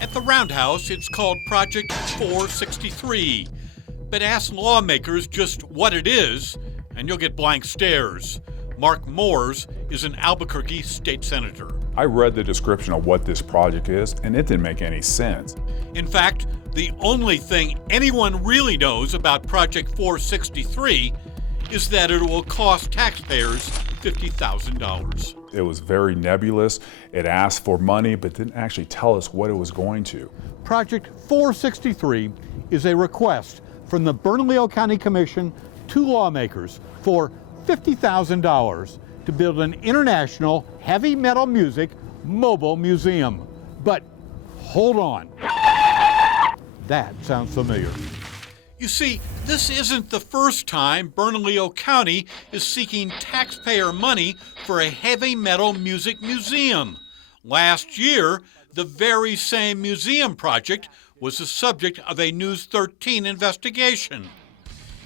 At the Roundhouse, it's called Project 463. But ask lawmakers just what it is, and you'll get blank stares. Mark Moores is an Albuquerque state senator. I read the description of what this project is, and it didn't make any sense. In fact, the only thing anyone really knows about Project 463 is that it will cost taxpayers $50,000. It was very nebulous. It asked for money, but didn't actually tell us what it was going to. Project 463 is a request from the Bernalillo County Commission to lawmakers for $50,000 to build an international heavy metal music mobile museum. But hold on. That sounds familiar. You see, this isn't the first time Bernalillo County is seeking taxpayer money for a heavy metal music museum. Last year, the very same museum project was the subject of a News 13 investigation.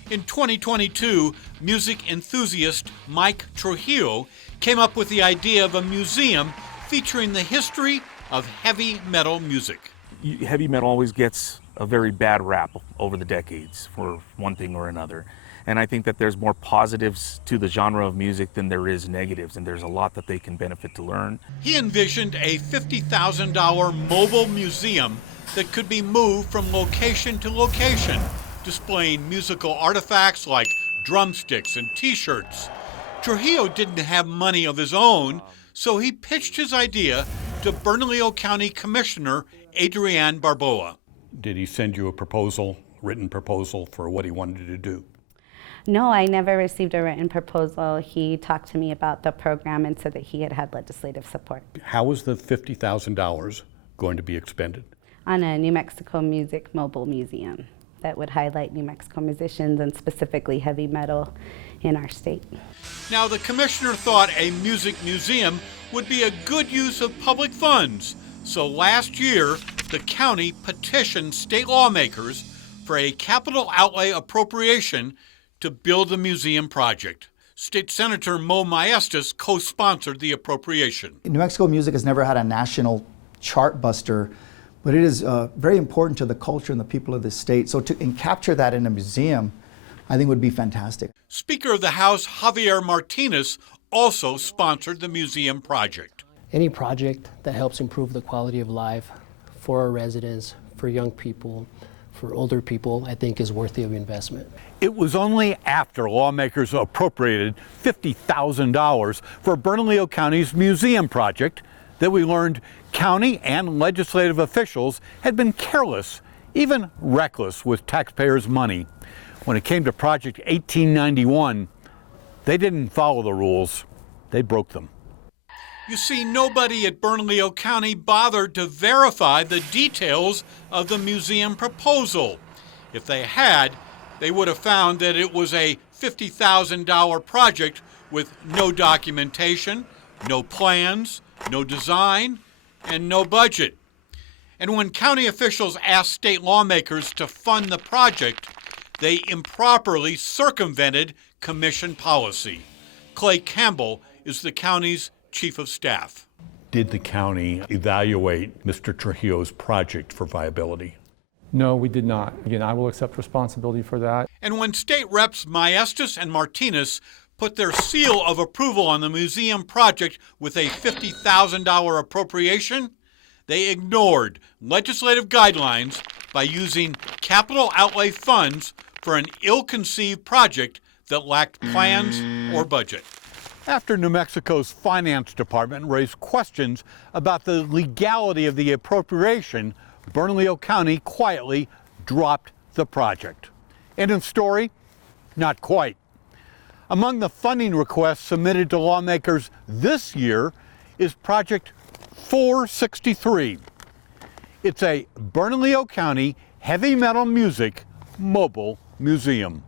In 2022, music enthusiast Mike Trujillo came up with the idea of a museum featuring the history of heavy metal music. Heavy metal always gets a very bad rap over the decades for one thing or another. And I think that there's more positives to the genre of music than there is negatives, and there's a lot that they can benefit to learn. He envisioned a $50,000 mobile museum that could be moved from location to location, displaying musical artifacts like drumsticks and t-shirts. Trujillo didn't have money of his own, so he pitched his idea to Bernalillo County Commissioner Adrian Barboa. Did he send you a proposal, written proposal, for what he wanted to do? No, I never received a written proposal. He talked to me about the program and said that he had legislative support. How is the $50,000 going to be expended? On a New Mexico Music Mobile Museum that would highlight New Mexico musicians and specifically heavy metal in our state. Now, the commissioner thought a music museum would be a good use of public funds. So last year, the county petitioned state lawmakers for a capital outlay appropriation to build the museum project. State Senator Mo Maestas co-sponsored the appropriation. New Mexico music has never had a national chart buster, but it is very important to the culture and the people of this state. So to capture that in a museum, I think would be fantastic. Speaker of the House Javier Martinez also sponsored the museum project. Any project that helps improve the quality of life for our residents, for young people, for older people, I think is worthy of investment. It was only after lawmakers appropriated $50,000 for Bernalillo County's museum project that we learned county and legislative officials had been careless, even reckless with taxpayers' money. When it came to Project 1891, they didn't follow the rules, they broke them. You see, nobody at Bernalillo County bothered to verify the details of the museum proposal. If they had, they would have found that it was a $50,000 project with no documentation, no plans, no design, and no budget. And when county officials asked state lawmakers to fund the project, they improperly circumvented commission policy. Clay Campbell is the county's chief of staff. Did the county evaluate Mr. Trujillo's project for viability? No, we did not. Again, I will accept responsibility for that. And when state reps Maestas and Martinez put their seal of approval on the museum project with a $50,000 appropriation, they ignored legislative guidelines by using capital outlay funds for an ill-conceived project that lacked plans or budget. After New Mexico's finance department raised questions about the legality of the appropriation, Bernalillo County quietly dropped the project. End of story? Not quite. Among the funding requests submitted to lawmakers this year is Project 463. It's a Bernalillo County heavy metal music mobile museum.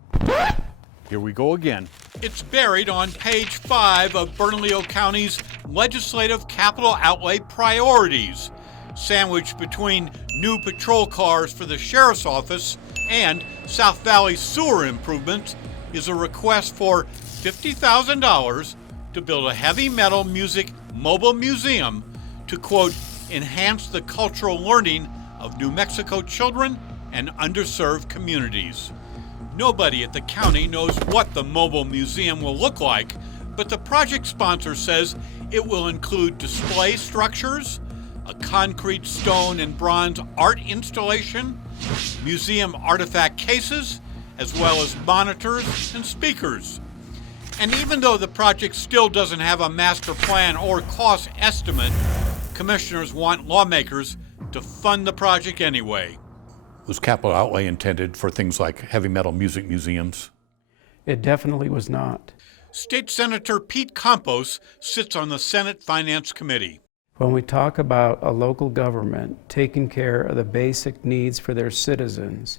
Here we go again. It's buried on page 5 of Bernalillo County's legislative capital outlay priorities, sandwiched between new patrol cars for the sheriff's office and South Valley sewer improvements is a request for $50,000 to build a heavy metal music mobile museum to, quote, enhance the cultural learning of New Mexico children and underserved communities. Nobody at the county knows what the mobile museum will look like, but the project sponsor says it will include display structures, a concrete, stone, and bronze art installation, museum artifact cases, as well as monitors and speakers. And even though the project still doesn't have a master plan or cost estimate, commissioners want lawmakers to fund the project anyway. Was capital outlay intended for things like heavy metal music museums? It definitely was not. State Senator Pete Campos sits on the Senate Finance Committee. When we talk about a local government taking care of the basic needs for their citizens,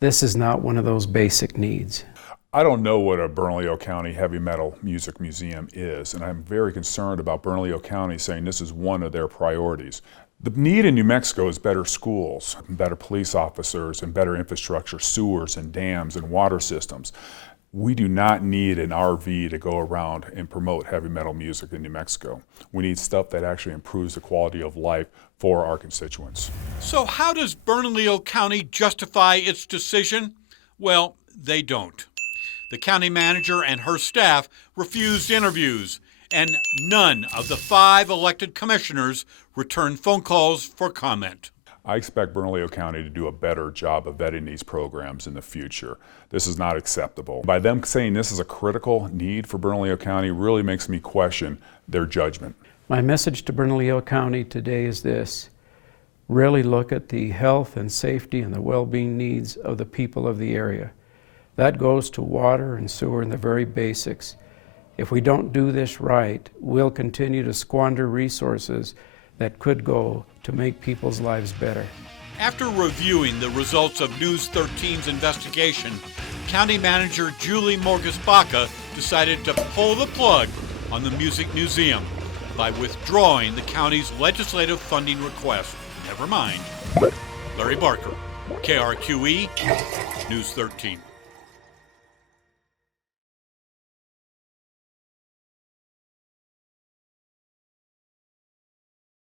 this is not one of those basic needs. I don't know what a Bernalillo County Heavy Metal Music Museum is, and I'm very concerned about Bernalillo County saying this is one of their priorities. The need in New Mexico is better schools, better police officers, and better infrastructure, sewers and dams and water systems. We do not need an RV to go around and promote heavy metal music in New Mexico. We need stuff that actually improves the quality of life for our constituents. So how does Bernalillo County justify its decision? Well, they don't. The county manager and her staff refused interviews, and none of the 5 elected commissioners returned phone calls for comment. I expect Bernalillo County to do a better job of vetting these programs in the future. This is not acceptable. By them saying this is a critical need for Bernalillo County really makes me question their judgment. My message to Bernalillo County today is this: really look at the health and safety and the well-being needs of the people of the area. That goes to water and sewer and the very basics. If we don't do this right, we'll continue to squander resources that could go to make people's lives better. After reviewing the results of News 13's investigation, County Manager Julie Morgus-Baca decided to pull the plug on the Music Museum by withdrawing the county's legislative funding request. Never mind. Larry Barker, KRQE, News 13.